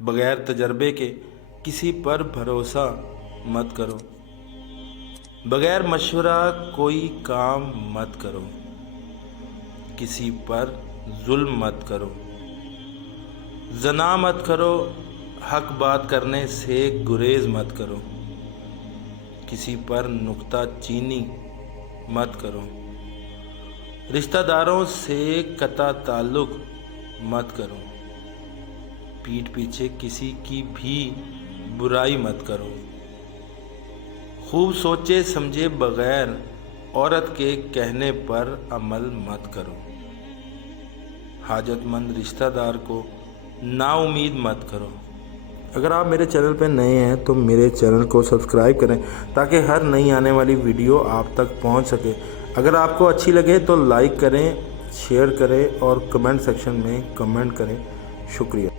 بغیر تجربے کے کسی پر بھروسہ مت کرو، بغیر مشورہ کوئی کام مت کرو، کسی پر ظلم مت کرو، زنا مت کرو، حق بات کرنے سے گریز مت کرو، کسی پر نکتہ چینی مت کرو، رشتہ داروں سے قطع تعلق مت کرو، پیٹھ پیچھے کسی کی بھی برائی مت کرو، خوب سوچے سمجھے بغیر عورت کے کہنے پر عمل مت کرو، حاجت مند رشتہ دار کو نا امید مت کرو۔ اگر آپ میرے چینل پہ نئے ہیں تو میرے چینل کو سبسکرائب کریں تاکہ ہر نئی آنے والی ویڈیو آپ تک پہنچ سکے۔ اگر آپ کو اچھی لگے تو لائک کریں، شیئر کریں اور کمنٹ سیکشن میں کمنٹ کریں۔ شکریہ۔